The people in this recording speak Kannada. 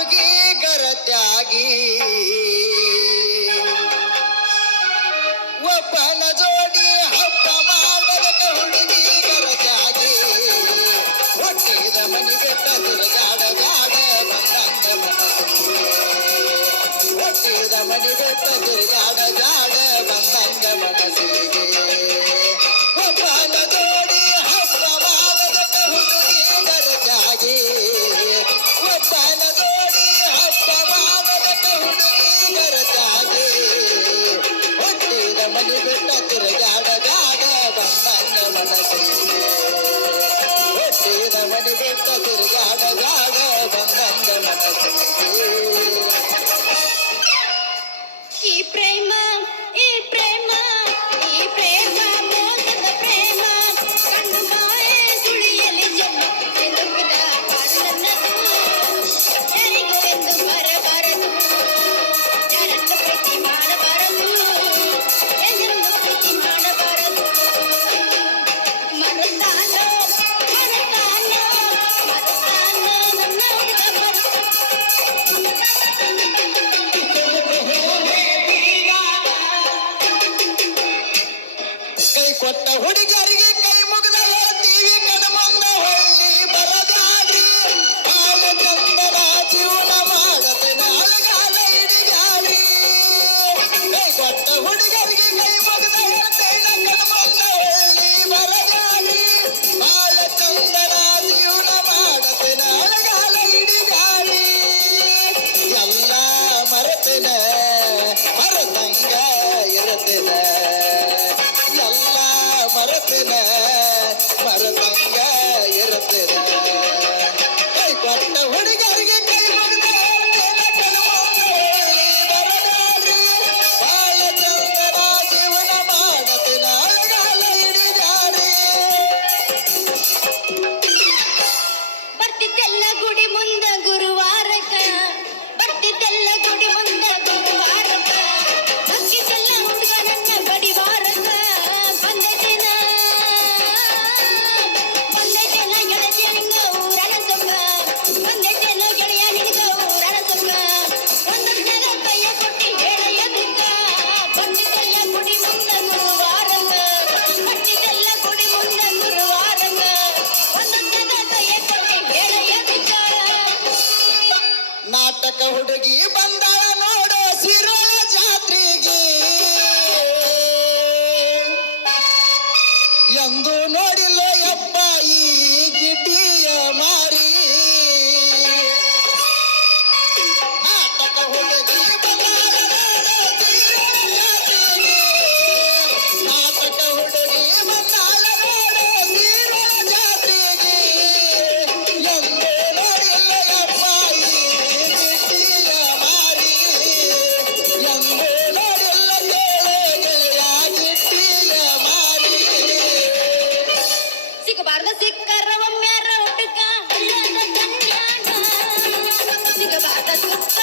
ಹುಡುಗಿ ಗರತ್ಯಾಗಿ ಒಬ್ಬನ ಜೋಡಿ ಹಬ್ಬ ಮಾಡದಕ ಹುಡುಗಿ ಗರತ್ಯಾಗಿ ಹುಟ್ಟಿದ ಮನಿ ಬೆಟ್ಟ ತಿರುಗಾಡ ಗಾಡ ಬಂದಂಗ ಮನಸ್ಸಿಗೆ ಹುಟ್ಟಿದ ಮನಿ ಬೆಟ್ಟ ತಿರುಗಾಡ ಗಾಡ ಬಂದಂಗ ಮನಸ್ಸಿಗೆ ಒಬ್ಬನ ಜೋಡಿ ಹಬ್ಬ ಮಾಡದಕ ಹುಡುಗಿ ಗರತ್ಯಾಗಿ ಒಬ್ಬನ ಜೋಡಿ ಹಬ್ಬ ಮಾಡದಕ ಹುಡುಗಿ ಗರತ್ಯಾಗಿ ಹುಟ್ಟಿದ ಮನಿ ಬೆಟ್ಟ ತಿರುಗಾಡ ಗಾಡ ಬಂದಂಗ ಮನಸ್ಸಿಗೆ ಹುಟ್ಟಿದ ಮನಿ ಬೆಟ್ಟ ತಿರುಗಾಡ ಗಾಡ ಬಂದಂಗ ಮನಸ್ಸಿಗೆ ಈ ಪ್ರೇಮ ಈ ಪ್ರೇಮ ಈ ಪ್ರೇಮ ಮೋಸದ ಪ್ರೇಮ ಕಣ್ಣು ಮಾಯೆ ಸುಳಿಯಲಿ ಜನ್ಮ ಎನ್ನುವುದ ಕಾರಣನದು ಯಾರಿಗೂ ಎಂದು ಬರಬಾರದು ಯಾರನ್ನು ಪ್ರೀತಿ ಮಾಡಬಾರದು ಎಲ್ಲರನ್ನು ಪ್ರೀತಿ ಮಾಡಬಾರದು ಮರುತ್ತಾನೋ ಮರುತ್ತಾನೋ ಮರುತ್ತಾನೋ ನನ್ನ ಹುಡುಗ ಕೈ ಕೊಟ್ಟ ಹುಡುಗರಿಗೆ ಕೈ ಮುಗಿದ ಹೇಳ್ತೀವಿ ಕಣ್ಮುಂದ ಹೊಳ್ಳಿ ಬರದಾಡ್ರಿ ಆಗ ಚಂದನ ಜೀವನ ಮಾಡತನ ಅಳಗಾಲ ಹಿಡಿಗಾಡಿ ಕೈ ಕೊಟ್ಟ ಹುಡುಗರಿಗೆ ಕೈ ಮುಗಿದ ಹೇಳ್ತೇನ ಕಣ್ಮುಂದ ಹೊಳ್ಳಿ ಬರದಾಡ್ರಿ ಬಾಳ ಚಂದನ ಜೀವನ ಮಾಡತನ ಅಳಗಾಲ ಹಿಡಿಗಾಡಿ ಎಲ್ಲ ಮರೆತನ ಮರತಂಗ ಇರತನ ಎಲ್ಲ ಮರೆತನ ಮರತಂಗ ಇರತನ ಕೈ ಕೊಟ್ಟ ಹುಡುಗರಿಗೆ ಕೈ ಮುಗಿದ ಹೇಳ್ತೇನ ಕಣ್ಮುಂದ ಹೊಳ್ಳಿ ಬರದಾಡ್ರಿ ಬಾಳ ಚಂದನ ಜೀವನ ಮಾಡತನ ಅಳಗಾಲ ಹಿಡಿದಾಡಿ ಬರ್ತಿದ್ದೆಲ್ಲ ಗುಡಿ ಮುಂದ ಗುರುವಾರಕ ಬರ್ತಿದ್ದೆಲ್ಲ ಗುಡಿ ಮುಂದ ಗುರುವಾರಕ ಬಗ್ಗಿದ್ದೆಲ್ಲ ಹುಡುಗ ನನ್ನ ಬಡಿವಾರಕ ಬಂದೈತೇನ ಗೆಳತಿಯ ನಿಂಗ ಊರನ ಸೊಕ್ಕ ಬಂದೈತೇನ ಗೆಳೆಯ ನಿನಗ ಊರನ ಸೊಕ್ಕ ಒಂದೊಂದರ ಕೈಯ ಕೊಟ್ಟಿ ಹೇಳ ಎದಕ್ಕ ಬರ್ತಿದ್ದೆಲ್ಲ ಗುಡಿ ಮುಂದ ಗುರುವಾರಕ ಬರ್ತಿದ್ದೆಲ್ಲ ಗುಡಿ ಮುಂದ ಗುರುವಾರಕ ಒಂದೊಂದರ ಕೈಯ ಕೊಟ್ಟಿ ಹೇಳ ಎದಕ್ಕ ನಾಟಕ ಹುಡುಗಿ ಬಂದಾಳ ನೋಡೋ ಸಿರೋಳ ಜಾತ್ರೆಗೆ ಎಂದು ನೋಡಿಲ್ಲ ಯಪ್ಪ ಈ ಗಿಡ್ಡಿಯ ಮಾರಿ ನಾಟಕ ಹುಡುಗಿ ಬಂದಾಳ ನೋಡೋ ಸಿರೋಳ ಜಾತ್ರೆಗೆ ನಾಟಕ ಹುಡುಗಿ ಬಂದಾಳ ನೋಡೋ ಸಿರೋಳ ಜಾತ್ರೆಗೆ ಎಂದು ನೋಡಿಲ್ಲ ಯಪ್ಪ ಈ ಗಿಡ್ಡಿಯ ಮಾರಿ ಎಂದು ನೋಡಿಲ್ಲ ಕೇಳು ಗೆಳೆಯ ಗಿಡ್ಡಿಯ ಮಾರಿ ಸಿಗಬಾರ್ದ ಸಿಕ್ಕರ ಒಮ್ಮ್ಯಾರ ಹುಡುಗ ಅಲ್ಲದ ಕನ್ಯಾಣ ಸಿಗಬಾರ್ದ ಸುತ್ತ